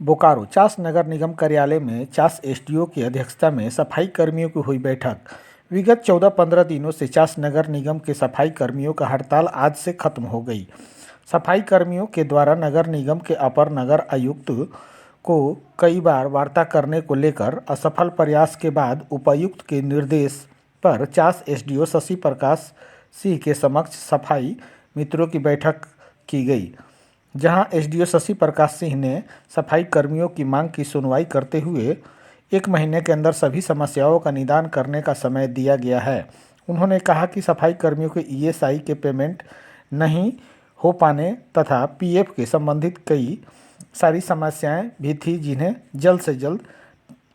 बोकारो चास नगर निगम कार्यालय में चास एसडीओ की अध्यक्षता में सफाई कर्मियों की हुई बैठक। विगत 14-15 दिनों से चास नगर निगम के सफाई कर्मियों का हड़ताल आज से खत्म हो गई। सफाई कर्मियों के द्वारा नगर निगम के अपर नगर आयुक्त को कई बार वार्ता करने को लेकर असफल प्रयास के बाद उपायुक्त के निर्देश पर चास एसडीओ शशि प्रकाश सिंह के समक्ष सफाई मित्रों की बैठक की गई, जहां एसडीओ शशि प्रकाश सिंह ने सफाई कर्मियों की मांग की सुनवाई करते हुए 1 महीने के अंदर सभी समस्याओं का निदान करने का समय दिया गया है। उन्होंने कहा कि सफाई कर्मियों के ईएसआई के पेमेंट नहीं हो पाने तथा पीएफ के संबंधित कई सारी समस्याएं भी थी, जिन्हें जल्द से जल्द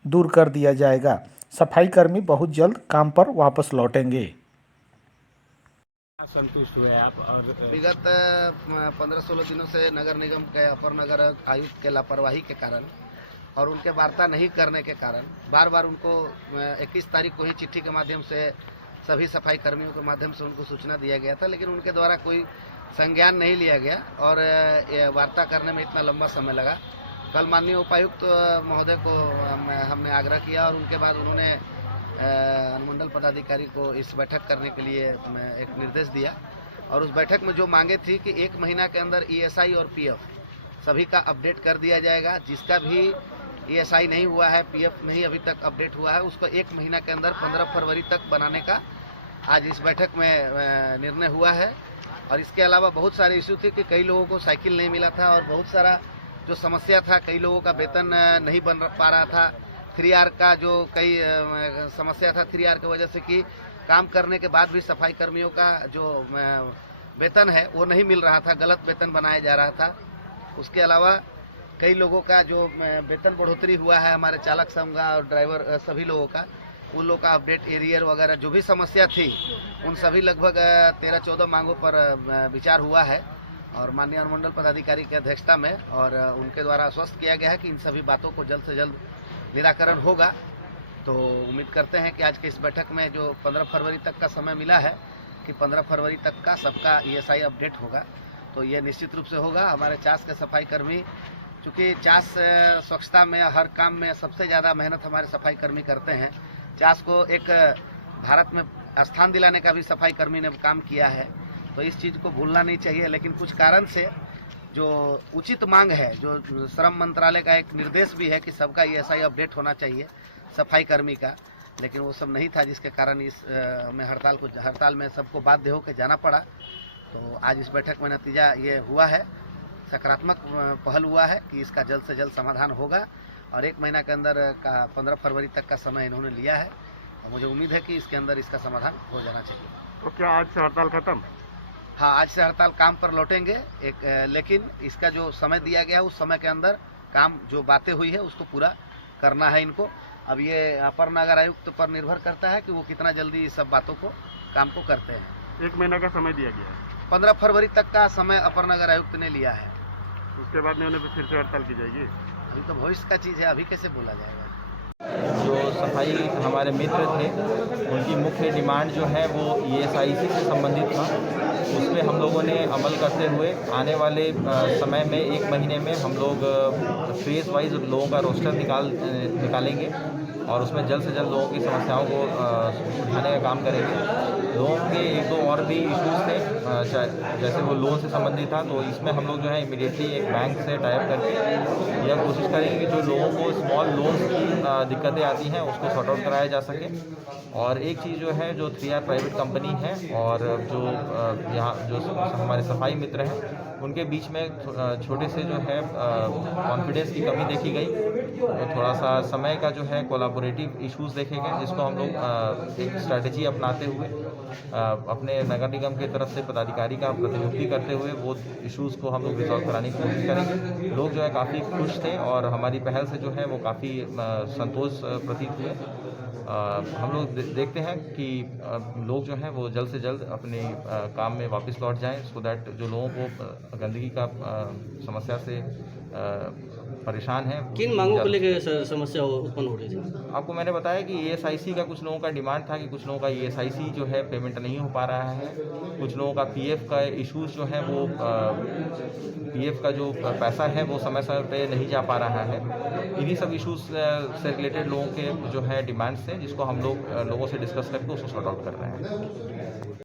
दूर कर दिया जाएगा। सफाई कर्मी बहुत जल्द काम पर वापस लौटेंगे। संतुष्ट हुए आप? और विगत 15-16 दिनों से नगर निगम के अपर नगर आयुक्त के लापरवाही के कारण और उनके वार्ता नहीं करने के कारण बार बार उनको 21 तारीख को ही चिट्ठी के माध्यम से सभी सफाई कर्मियों के माध्यम से उनको सूचना दिया गया था, लेकिन उनके द्वारा कोई संज्ञान नहीं लिया गया और वार्ता करने में इतना लंबा समय लगा। कल माननीय उपायुक्त महोदय को हमने आग्रह किया और उनके बाद उन्होंने अनुमंडल पदाधिकारी को इस बैठक करने के लिए एक निर्देश दिया और उस बैठक में जो मांगे थी कि 1 महीना के अंदर ईएसआई और पीएफ सभी का अपडेट कर दिया जाएगा। जिसका भी ईएसआई नहीं हुआ है, पीएफ नहीं अभी तक अपडेट हुआ है, उसको 1 महीना के अंदर 15 फरवरी तक बनाने का आज इस बैठक में निर्णय हुआ है। और इसके अलावा बहुत सारे इश्यू थे कि कई लोगों को साइकिल नहीं मिला था और बहुत सारा जो समस्या था, कई लोगों का वेतन नहीं बन पा रहा था। 3R का जो कई समस्या था 3R की वजह से कि काम करने के बाद भी सफाई कर्मियों का जो वेतन है वो नहीं मिल रहा था, गलत वेतन बनाया जा रहा था। उसके अलावा कई लोगों का जो वेतन बढ़ोतरी हुआ है, हमारे चालक संघ और ड्राइवर सभी लोगों का, उन लोगों का अपडेट एरियर वगैरह जो भी समस्या थी, उन सभी लगभग 13-14 मांगों पर विचार हुआ है और माननीय अनुमंडल पदाधिकारी की अध्यक्षता में और उनके द्वारा आश्वस्त किया गया है कि इन सभी बातों को जल्द से जल्द निराकरण होगा। तो उम्मीद करते हैं कि आज के इस बैठक में जो 15 फरवरी तक का समय मिला है कि 15 फरवरी तक का सबका ईएसआई अपडेट होगा, तो ये निश्चित रूप से होगा। हमारे चास के सफाई कर्मी, चूँकि चास स्वच्छता में हर काम में सबसे ज़्यादा मेहनत हमारे सफाई कर्मी करते हैं। चास को एक भारत में स्थान दिलाने का भी सफाई कर्मी ने काम किया है, तो इस चीज़ को भूलना नहीं चाहिए। लेकिन कुछ कारण से जो उचित मांग है, जो श्रम मंत्रालय का एक निर्देश भी है कि सबका ईएसआई अपडेट होना चाहिए सफाई कर्मी का, लेकिन वो सब नहीं था, जिसके कारण इस में हड़ताल में सबको बाध्य होकर जाना पड़ा। तो आज इस बैठक में नतीजा ये हुआ है, सकारात्मक पहल हुआ है कि इसका जल्द से जल्द समाधान होगा और 1 महीना के अंदर का 15 फरवरी तक का समय इन्होंने लिया है और मुझे उम्मीद है कि इसके अंदर इसका समाधान हो जाना चाहिए। तो क्या आज से हड़ताल खत्म? हाँ, आज से हड़ताल काम पर लौटेंगे लेकिन इसका जो समय दिया गया है उस समय के अंदर काम जो बातें हुई है उसको पूरा करना है इनको। अब ये अपर नगर आयुक्त पर निर्भर करता है कि वो कितना जल्दी इस सब बातों को काम को करते हैं। 1 महीना का समय दिया गया है, 15 फरवरी तक का समय अपर नगर आयुक्त ने लिया है। उसके बाद में उन्हें फिर से हड़ताल की जाएगी? अभी तो भविष्य का चीज़ है, अभी कैसे बोला जाएगा। जो सफाई हमारे मित्र थे, उनकी मुख्य डिमांड जो है वो ईएसआईसी से संबंधित था। उसमें हम लोगों ने अमल करते हुए आने वाले समय में 1 महीने में हम लोग फेज़ वाइज लोगों का रोस्टर निकालेंगे और उसमें जल्द से जल्द लोगों की समस्याओं को उठाने का काम करेंगे। लोगों के 1-2 और भी इश्यूज़ थे, जैसे वो लोन से संबंधित था, तो इसमें हम लोग जो है इमीडिएटली एक बैंक से टाइप करके यह कोशिश करेंगे कि जो लोगों को स्मॉल लोन्स की दिक्कतें आती हैं उसको सॉर्ट आउट कराया जा सके। और एक चीज़ जो है, जो 3R प्राइवेट कंपनी है और जो यहाँ जो हमारे सफाई मित्र हैं, उनके बीच में छोटे से जो है कॉन्फिडेंस की कमी देखी गई, तो थोड़ा सा समय का जो है कोलैबोरेटिव इश्यूज़ देखे गए, जिसको हम लोग एक स्ट्रैटेजी अपनाते हुए अपने नगर निगम की तरफ से पदाधिकारी का प्रतिनियुक्ति करते हुए वो इश्यूज़ को हम लोग रिजॉल्व कराने की कोशिश करेंगे। लोग जो है काफ़ी खुश थे और हमारी पहल से जो है वो काफ़ी संतोष प्रतीत हुए। हम लोग देखते हैं कि लोग जो हैं वो जल्द से जल्द अपने काम में वापस लौट जाएं, सो दैट जो लोगों को गंदगी का समस्या से परेशान हैं। किन मांगों को लेकर समस्या उत्पन्न हो रही थी? आपको मैंने बताया कि ईएसआईसी का कुछ लोगों का डिमांड था कि कुछ लोगों का ईएसआईसी जो है पेमेंट नहीं हो पा रहा है, कुछ लोगों का पीएफ का इश्यूज जो है वो पीएफ का जो पैसा है वो समय समय पे नहीं जा पा रहा है। इन्हीं सब इश्यूज से रिलेटेड लोगों के जो है डिमांड्स थे, जिसको हम लोगों से डिस्कस करके उसको सॉर्ट आउट कर रहे हैं।